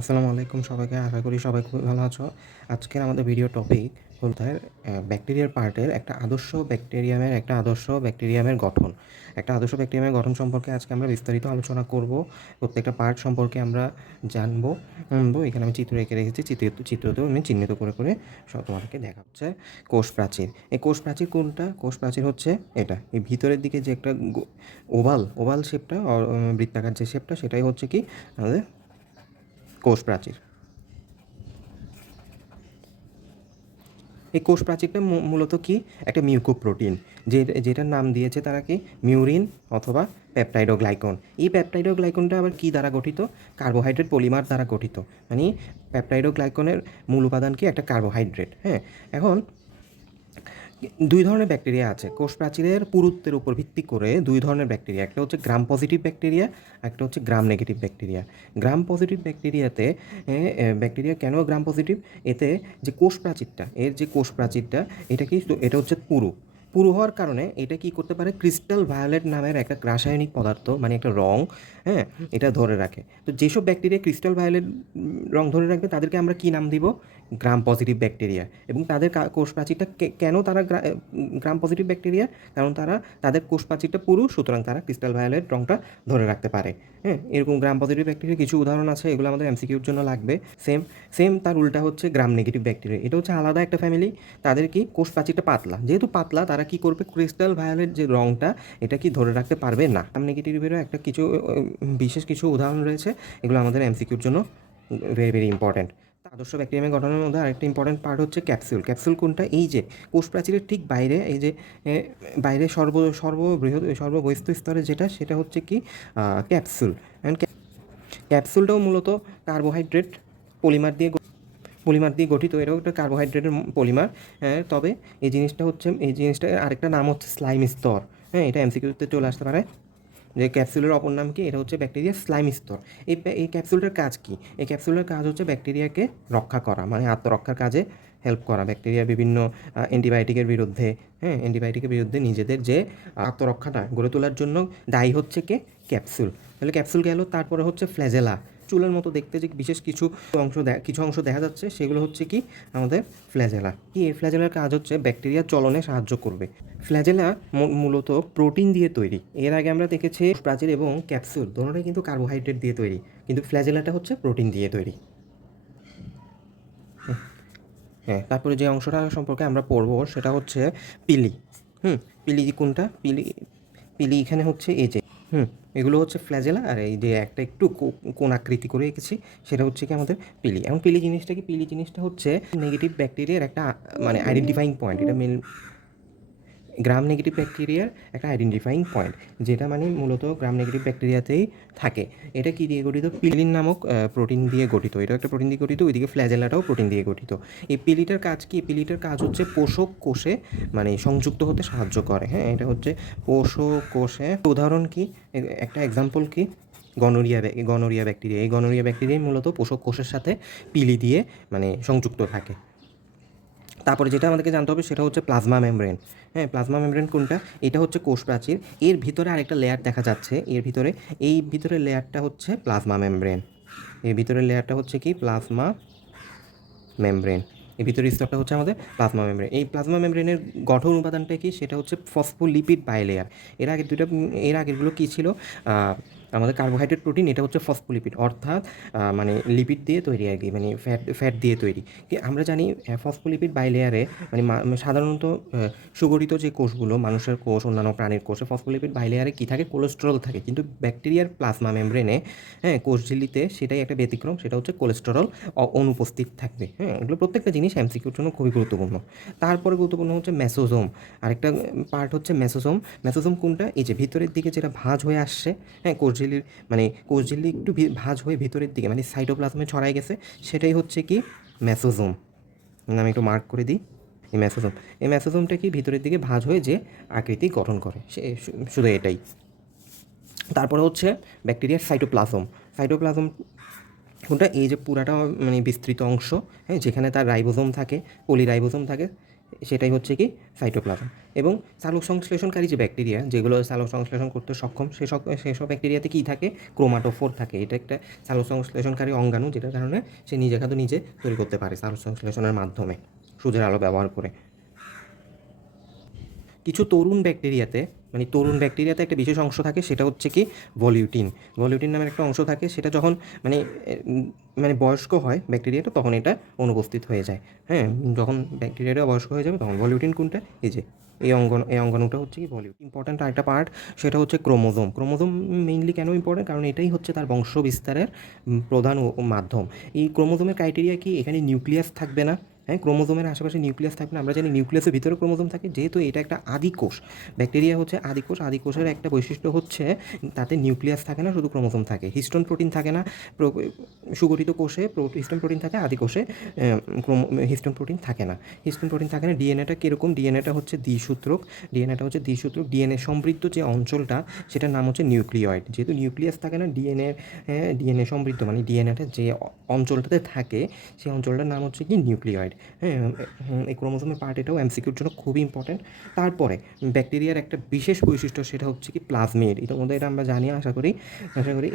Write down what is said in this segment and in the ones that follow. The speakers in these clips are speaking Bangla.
আসসালামু আলাইকুম সবাইকে। আশা করি সবাই খুবই ভালো আছো। আজকের আমাদের ভিডিও টপিক হলো ব্যাকটেরিয়ার পার্টের একটা আদর্শ ব্যাকটেরিয়ামের গঠন। একটা আদর্শ ব্যাকটেরিয়ামের গঠন সম্পর্কে আজকে আমরা বিস্তারিত আলোচনা করব। প্রত্যেকটা পার্ট সম্পর্কে আমরা জানবো। এখানে আমি চিত্র এঁকে রেখেছি। চিত্রতেও আমি চিহ্নিত করে করে সব তোমাদেরকে দেখা হচ্ছে কোষ প্রাচীর। এই কোষ প্রাচীর কোনটা? কোষ প্রাচীর হচ্ছে এটা। এই ভিতরের দিকে যে একটা ওভাল শেপটা, বৃত্তাকার যে শেপটা, সেটাই হচ্ছে কি আমাদের কোষ প্রাচীর। এই কোষ প্রাচীরটা মূলত কি একটা মিউকোপ্রোটিন, যেটার নাম দিয়েছে তারা কি মিউরিন অথবা পেপটাইডোগ্লাইকন। এই পেপটাইডোগ্লাইকনটা আবার কি দ্বারা গঠিত? কার্বোহাইড্রেট পলিমার দ্বারা গঠিত। মানে পেপটাইডোগ্লাইকনের মূল উপাদান কি একটা কার্বোহাইড্রেট। হ্যাঁ, এখন দুই ধরনের ব্যাকটেরিয়া আছে কোষ প্রাচীরের পুরুত্বের উপর ভিত্তি করে। দুই ধরনের ব্যাকটেরিয়া, একটা হচ্ছে গ্রাম পজিটিভ ব্যাকটেরিয়া, একটা হচ্ছে gram negative bacteria. Gram positive bacteria কেন গ্রাম পজিটিভ? এতে যে কোষ প্রাচীরটা, এটা হচ্ছে পুরু হওয়ার কারণে এটা কি করতে পারে, ক্রিস্টাল ভায়োলেট নামের একটা রাসায়নিক পদার্থ, মানে একটা রং, হ্যাঁ, এটা ধরে রাখে। তো যেসব ব্যাকটেরিয়া ক্রিস্টাল ভায়োলেট রং ধরে রাখবে তাদেরকে আমরা কি নাম দিব? Gram positive bacteria. এবং তাদের কোষ প্রাচীরটা কেন তারা গ্রাম পজিটিভ ব্যাকটেরিয়া? কারণ তাদের কোষ প্রাচীরটা পুরু, সুতরাং তারা ক্রিস্টাল ভায়োলেট রংটা ধরে রাখতে পারে। হ্যাঁ, এরকম গ্রাম পজিটিভ ব্যাকটেরিয়ার কিছু উদাহরণ আছে, এগুলো আমাদের এমসিকিউর জন্য লাগবে। সেম সেম তার উল্টা হচ্ছে গ্রাম নেগেটিভ ব্যাকটেরিয়া। এটা হচ্ছে আলাদা একটা ফ্যামিলি। তাদের কি কোষ প্রাচীরটা পাতলা, যেহেতু পাতলা তারা কি করবে, ক্রিস্টাল ভায়োলেট যে রংটা এটা কি ধরে রাখতে পারবে না। গ্রাম নেগেটিভেরও একটা বিশেষ কিছু উদাহরণ রয়েছে, এগুলো আমাদের এমসিকিউর জন্য ভেরি ভেরি ইম্পর্ট্যান্ট। আদর্শ ব্যাকটেরিয়ামের গঠনের মধ্যে আরেকটা ইম্পর্টেন্ট পার্ট হচ্ছে ক্যাপসুল। ক্যাপসুল কোনটা? এই যে কোষ প্রাচীরের ঠিক বাইরে, এই যে বাইরে সর্ববহিস্থ স্তরে যেটা, সেটা হচ্ছে কি ক্যাপসুল। অ্যান্ড ক্যাপসুলটাও মূলত কার্বোহাইড্রেট পলিমার দিয়ে গঠিত। এটাও একটা কার্বোহাইড্রেটের পলিমার। তবে এই জিনিসটার আরেকটা নাম হচ্ছে স্লাইম স্তর। হ্যাঁ, এটা এমসিকিউতে চলে আসতে পারে যে ক্যাপসুলের অপর নাম কি। এটা হচ্ছে ব্যাকটেরিয়ার স্লাইম স্তর। এই ক্যাপসুলটার কাজ কি? এই ক্যাপসুলের কাজ হচ্ছে ব্যাকটেরিয়াকে রক্ষা করা, মানে আত্মরক্ষার কাজে হেল্প করা। ব্যাকটেরিয়ার বিভিন্ন অ্যান্টিবায়োটিকের বিরুদ্ধে নিজেদের যে আত্মরক্ষাটা গড়ে তোলার জন্য দায়ী হচ্ছে কে? ক্যাপসুল। তাহলে ক্যাপসুল গেল। তারপরে হচ্ছে ফ্ল্যাজেলা। চুলের মতো দেখতে যে বিশেষ কিছু অংশ দেখা যাচ্ছে, সেগুলো হচ্ছে কি আমাদের ফ্ল্যাজেলা। এই ফ্ল্যাজেলার কাজ হচ্ছে ব্যাকটেরিয়া চলনে সাহায্য করবে। ফ্ল্যাজেলা মূলত প্রোটিন দিয়ে তৈরি। এর আগে আমরা দেখেছি প্রাচীর এবং ক্যাপসুল দুটোটাই কিন্তু কার্বোহাইড্রেট দিয়ে তৈরি, কিন্তু ফ্ল্যাজেলাটা হচ্ছে প্রোটিন দিয়ে তৈরি। হ্যাঁ, তারপরে যে অংশটা সম্পর্কে আমরা পড়বো সেটা হচ্ছে পিলি। পিলি কোনটা? পিলি এখানে হচ্ছে এই যে, এগুলো হচ্ছে ফ্ল্যাজেলা, আর এই যে একটা একটু কোণ আকৃতি করে রেখেছি, সেটা হচ্ছে কি আমাদের পিলি। এখন পিলি জিনিসটা কি? পিলি জিনিসটা হচ্ছে নেগেটিভ ব্যাকটেরিয়ার একটা মানে আইডেন্টিফাইং পয়েন্ট। এটা গ্রাম নেগেটিভ ব্যাকটেরিয়ার একটা আইডেন্টিফাইং পয়েন্ট, যেটা মানে মূলত গ্রাম নেগেটিভ ব্যাকটেরিয়াতেই থাকে। এটা কি দিয়ে গঠিত? পিলিন নামক প্রোটিন দিয়ে গঠিত। এটা একটা প্রোটিন দিয়ে গঠিত, ওইদিকে ফ্ল্যাজেলাটাও প্রোটিন দিয়ে গঠিত। এই পিলিটার কাজ কি? পিলিটার কাজ হচ্ছে পোষক কোষে মানে সংযুক্ত হতে সাহায্য করে। হ্যাঁ, এটা হচ্ছে পোষক কোষে। উদাহরণ কি, একটা এক্সাম্পল কি? Gonorrhoea bacteria. এই গনোরিয়া ব্যাকটেরিয়াই মূলত পোষক কোষের সাথে পিলি দিয়ে মানে সংযুক্ত থাকে। তারপরে যেটা আমাদেরকে জানতে হবে সেটা হচ্ছে প্লাজমা মেমব্রেন। হ্যাঁ, প্লাজমা মেমব্রেন কোনটা? এটা হচ্ছে কোষ প্রাচীর। এর ভিতরে আরেকটা লেয়ার দেখা যাচ্ছে। ভিতরের লেয়ারটা হচ্ছে প্লাজমা মেমব্রেন। এর ভিতরের লেয়ারটা হচ্ছে কি? Plasma membrane. এই ভিতরের স্তরটা হচ্ছে আমাদের প্লাজমা মেমব্রেন। এই প্লাজমা মেমব্রেনের গঠন উপাদানটা কি? সেটা হচ্ছে ফসফোলিপিড বাইলেয়ার। এর আগেরগুলো কী ছিল? আমাদের কার্বোহাইড্রেট, প্রোটিন। এটা হচ্ছে ফসফোলিপিড, অর্থাৎ মানে লিপিড দিয়ে তৈরি আর কি, মানে ফ্যাট দিয়ে তৈরি। আমরা জানি ফসফোলিপিড বাইলেয়ারে মানে সাধারণত সুগঠিত যে কোষগুলো, মানুষের কোষ, অন্যান্য প্রাণীর কোষে ফসফোলিপিড বাইলেয়ারে কী থাকে? কোলেস্টেরল থাকে। কিন্তু ব্যাকটেরিয়ার প্লাজমা মেমব্রেনে, হ্যাঁ, কোষঝিল্লিতে সেটাই একটা ব্যতিক্রম, সেটা হচ্ছে কোলেস্টেরল অনুপস্থিত থাকবে। হ্যাঁ, এগুলো প্রত্যেকটা জিনিস এমসিকিউর জন্য খুবই গুরুত্বপূর্ণ। তারপরে গুরুত্বপূর্ণ হচ্ছে মেসোজোম। আরেকটা পার্ট হচ্ছে মেসোজোম। মেসোজোম কোনটা? এই যে ভিতরের দিকে যেটা ভাঁজ হয়ে আসছে, হ্যাঁ, কোষঝিল্লি একটু ভাঁজ হয়ে ভিতরের দিকে মানে সাইটোপ্লাজমে ছড়াই গেছে, সেটাই হচ্ছে কি মেসোজোম। আমি একটু মার্ক করে দিই। এই মেসোজোমটা কি ভিতরের দিকে ভাঁজ হয়ে যে আকৃতি গঠন করে, শুধু এটাই। তারপরে হচ্ছে ব্যাকটেরিয়ার সাইটোপ্লাজম কোনটা? এই যে পুরাটা মানে বিস্তৃত অংশ, হ্যাঁ, যেখানে তার রাইবোজোম থাকে, পলিরাইবোজোম থাকে, সেটাই হচ্ছে কি সাইটোপ্লাজম। এবং সালোক সংশ্লেষণকারী যে ব্যাকটেরিয়া যেগুলো সালোক সংশ্লেষণ করতে সক্ষম সেসব ব্যাকটেরিয়াতে কী থাকে, ক্রোমাটোফোর থাকে। এটা একটা সালোক সংশ্লেষণকারী অঙ্গাণু, যেটার কারণে সে নিজে খাদ্য নিজে তৈরি করতে পারে সালোক সংশ্লেষণের মাধ্যমে সূর্যের আলো ব্যবহার করে। কিছু তরুণ ব্যাকটেরিয়াতে একটা বিশেষ অংশ থাকে, সেটা হচ্ছে কি ভলিউটিন। ভলিউটিন নামের একটা অংশ থাকে, সেটা যখন মানে মানে বয়স্ক হয় ব্যাকটেরিয়াটা, তখন এটা অনুপস্থিত হয়ে যায়। হ্যাঁ, যখন ব্যাকটেরিয়াটা বয়স্ক হয়ে যাবে তখন ভলিউটিন কোনটা, এই যে এই অঙ্গাণুটা হচ্ছে কি ভলিউটিন। ইম্পর্ট্যান্ট আরেকটা পার্ট, সেটা হচ্ছে ক্রোমোজোম। ক্রোমোজোম মেইনলি কেন ইম্পর্ট্যান্ট, কারণ এটাই হচ্ছে তার বংশ বিস্তারের প্রধান মাধ্যম। এই ক্রোমোজোমের ক্রাইটেরিয়া কি, এখানে নিউক্লিয়াস থাকবে না। হ্যাঁ, ক্রোমোজোমের আশেপাশে নিউক্লিয়াস থাকবে না। আমরা জানি নিউক্লিয়াসের ভিতরে ক্রোমোজোম থাকে, যেহেতু এটা একটা আদিকোষ। ব্যাকটেরিয়া হচ্ছে আদিকোষ। আদিকোষের একটা বৈশিষ্ট্য হচ্ছে তাতে নিউক্লিয়াস থাকে না, শুধু ক্রোমোজোম থাকে। হিস্টোন প্রোটিন থাকে না। সুগঠিত কোষে হিস্টোন প্রোটিন থাকে, আদিকোষে হিস্টোন প্রোটিন থাকে না। হিস্টোন প্রোটিন থাকে না। ডিএনএটা কীরকম, ডিএনএটা হচ্ছে দ্বিসূত্রক। ডিএনএ সমৃদ্ধ যে অঞ্চলটা, সেটার নাম হচ্ছে নিউক্লিয়েড। যেহেতু নিউক্লিয়াস থাকে না, ডিএনএ সমৃদ্ধ মানে ডিএনএটা যে অঞ্চলটাতে থাকে, সেই অঞ্চলটার নাম হচ্ছে কি নিউক্লিয়েড। হ্যাঁ, এই ক্রোমোজোমের পার্ট, এটাও এমসিকিউর জন্য খুবই ইম্পর্ট্যান্ট। তারপরে ব্যাকটেরিয়ার একটা বিশেষ বৈশিষ্ট্য, সেটা হচ্ছে কি প্লাজমিড। ইতিমধ্যে এটা আমরা জানি, আশা করি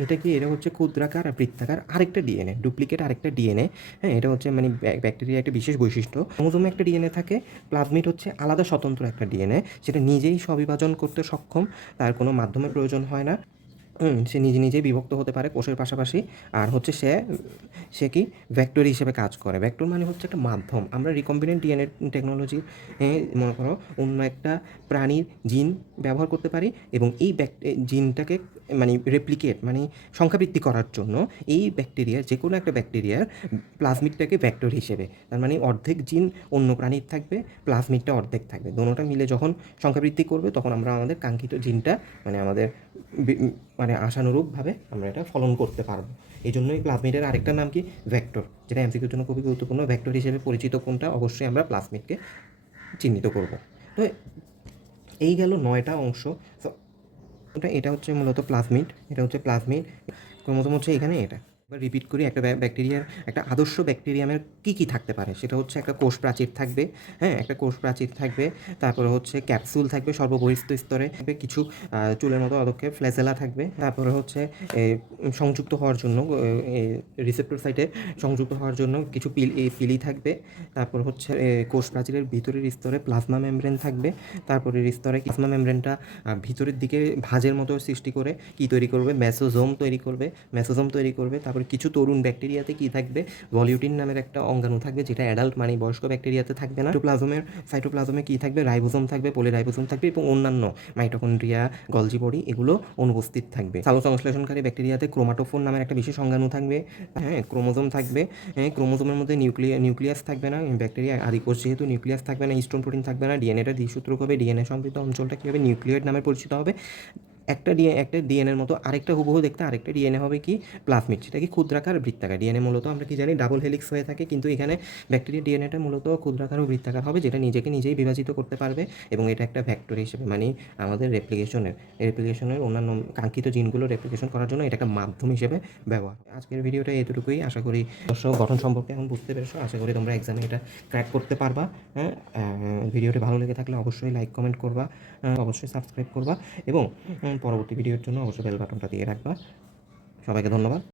এটা কি, এটা হচ্ছে ক্ষুদ্রাকার আর বৃত্তাকার আরেকটা ডিএনএ, ডুপ্লিকেট আরেকটা ডিএনএ। হ্যাঁ, এটা হচ্ছে মানে ব্যাকটেরিয়ার একটা বিশেষ বৈশিষ্ট্য। ক্রোমোজোমে একটা ডিএনএ থাকে, প্লাজমিড হচ্ছে আলাদা স্বতন্ত্র একটা ডিএনএ, সেটা নিজেই স্ববিভাজন করতে সক্ষম, তার কোনো মাধ্যমের প্রয়োজন হয় না। সে নিজেই বিভক্ত হতে পারে কোষের পাশাপাশি। আর হচ্ছে সে কি ভেক্টর হিসেবে কাজ করে। ভেক্টর মানে হচ্ছে একটা মাধ্যম। আমরা রিকম্বিনেন্ট ডিএনএ টেকনোলজি মনে করো অন্য একটা প্রাণীর জিন ব্যবহার করতে পারি, এবং এই জিনটাকে মানে রেপ্লিকেট মানে সংখ্যাবৃদ্ধি করার জন্য এই ব্যাকটেরিয়ার, যে কোনো একটা ব্যাকটেরিয়ার প্লাজমিডটাকে ভেক্টর হিসেবে, তার মানে অর্ধেক জিন অন্য প্রাণীর থাকবে, প্লাজমিডটা অর্ধেক থাকবে। দোনোটা মিলে যখন সংখ্যাবৃদ্ধি করবে, তখন আমরা আমাদের কাঙ্ক্ষিত জিনটা মানে আমাদের মানে আশানুরূপভাবে আমরা এটা ফলন করতে পারবো। এই জন্যই প্লাজমিডের আরেকটা নাম কি, ভেক্টর, যেটা এমসিকিউর জন্য খুবই গুরুত্বপূর্ণ। ভেক্টর হিসেবে পরিচিত কোনটা, অবশ্যই আমরা প্লাজমিডকে চিহ্নিত করব। তো এই গেল 9টা অংশ। তো এটা হচ্ছে মূলত প্লাজমিড, ক্রোমোজোম হচ্ছে এখানে এটা। এবার রিপিট করি, একটা ব্যাকটেরিয়ার, একটা আদর্শ ব্যাকটেরিয়ামের কী থাকতে পারে, সেটা হচ্ছে একটা কোষ প্রাচীর থাকবে। হ্যাঁ, একটা কোষ প্রাচীর থাকবে, তারপরে হচ্ছে ক্যাপসুল থাকবে সর্ববহিস্থ স্তরে, কিছু চুলের মতো অদক্ষেপ ফ্ল্যাজেলা থাকবে, তারপরে হচ্ছে সংযুক্ত হওয়ার জন্য রিসেপ্টর সাইটে সংযুক্ত হওয়ার জন্য কিছু পিলি থাকবে। তারপর হচ্ছে কোষ প্রাচীরের ভিতরের স্তরে প্লাজমা মেমব্রেন থাকবে। তারপরের স্তরে প্লাজমা মেমব্রেনটা ভিতরের দিকে ভাঁজের মতো সৃষ্টি করে কি তৈরি করবে, মেসোজোম তৈরি করবে। তারপরে কিছু তরুণ ব্যাকটেরিয়াতে কি থাকবে, ভলিউটিন নামের একটা অঙ্গাণু থাকবে, যেটা অ্যাডাল্ট মানে বয়স্ক ব্যাকটেরিয়াতে থাকবে না। সাইটোপ্লাজমে কি থাকবে, রাইবোজোম থাকবে, পলিরাইবোজোম থাকবে, এবং অন্যান্য মাইটোকন্ড্রিয়া, গলজি বডি, এগুলো অনুপস্থিত থাকবে। সালোক সংশ্লেষণকারী ব্যাকটেরিয়াতে ক্রোমাটোফোর নামের একটা বিশেষ অঙ্গাণু থাকবে। হ্যাঁ, ক্রোমোজোম থাকবে। ক্রোমোজোমের মধ্যে নিউক্লিয়াস থাকবে না। ব্যাকটেরিয়া আদিকোষ যেহেতু, নিউক্লিয়াস থাকবে না, হিস্টোন প্রোটিন থাকবে না। ডিএনএটা দ্বিসূত্রক হবে। ডিএনএ সমৃদ্ধ অঞ্চলটা কী হবে, নিউক্লিয়েড নামে পরিচিত হবে। একটা ডিএনএর মতো আরেকটা হুবহু দেখতে আরেকটা ডিএনএ হবে কি, প্লাজমিড। সেটা কি ক্ষুদ্রাকার বৃত্তাকার। ডিএনএ মূলত আমরা কি জানি ডাবল হেলিক্স হয়ে থাকে, কিন্তু এখানে ব্যাকটেরিয়া ডিএনএটা মূলত ক্ষুদ্রাকার ও বৃত্তাকার হবে, যেটা নিজেই বিভাজিত করতে পারবে, এবং এটা একটা ভেক্টর হিসেবে মানে আমাদের রেপ্লিকেশনের অন্যান্য কাঙ্ক্ষিত জিনগুলো রেপ্লিকেশন করার জন্য এটা একটা মাধ্যম হিসেবে ব্যবহার। আজকের ভিডিওটা এতটুকুই। আশা করি দর্শক গঠন সম্পর্কে এখন বুঝতে পেরেছো। আশা করি তোমরা এক্সামে এটা ক্র্যাক করতে পারবা। হ্যাঁ, ভিডিওটি ভালো লেগে থাকলে অবশ্যই লাইক কমেন্ট করবা, অবশ্যই সাবস্ক্রাইব করবা, এবং পরবর্তী ভিডিওর জন্য অবশ্যই বেল বাটনটা দিয়ে রাখবা। সবাইকে ধন্যবাদ।